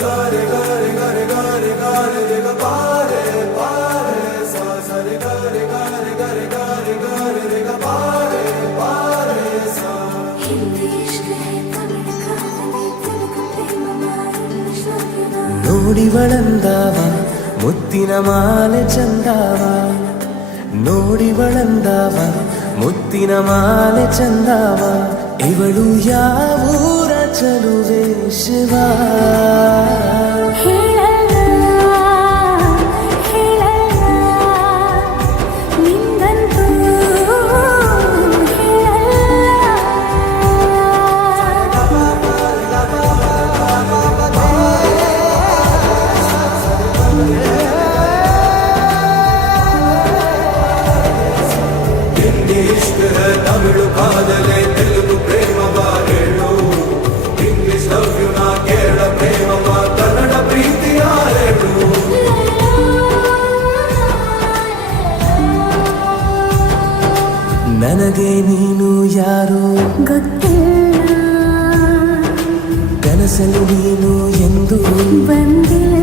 ಗಾರೆ ಗಾರೆ ಗಾರೆ ಗಾರೆ ಗಾರೆ ರೆ ಗ ಪಾರೆ ಪಾರೆ ಸಾ ಸರಿ ಗಾರೆ ಗಾರೆ ಗಾರೆ ಗಾರೆ ಗಾರೆ ರೆ ಗ ಪಾರೆ ಪಾರೆ ಸಾ ನೋಡಿ ಬಳಂದಾವ ಮುತ್ತಿನ ಮಾಲೆ ಚಂದಾವ ನೋಡಿ ಬಳಂದಾವ ಮುತ್ತಿನ ಮಾಲೆ ಚಂದಾವ ಇವಳು ಯಾವೂರ ಚಲುವೆ ಶಿವ ತಮಿಳು ಕಾದಲೆ ತೆಲುಗು ಪ್ರೇಮವ ಹೇಳು ಇಂಗ್ಲಿಷ್ ಲವ್ ಯು ನಾ ಕೇರಳ ಪ್ರೇಮವ ಕನ್ನಡ ಪ್ರೀತಿಯ ಹೇಳು ನನಗೆ ನೀನು ಯಾರು ಗೊತ್ತಿಲ್ಲ ಕನಸಲು ನೀನು ಎಂದು ಬಂದಿಲ್ಲ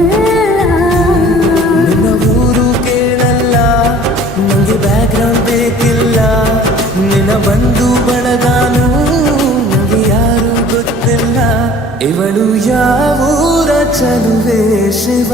ನಿನ್ನ ಊರು ಕೇಳಲ್ಲ ನಂಗೆ ಬ್ಯಾಕ್ಗ್ರೌಂಡ್ ಬೇಕಿಲ್ಲ ನಿನ್ನ ಬಂಧು ಬಳಗಾನು ನನಗೆ ಯಾರು ಗೊತ್ತಿಲ್ಲ ಇವಳು ಯಾವೂರ ಚಲುವೆ ಶಿವ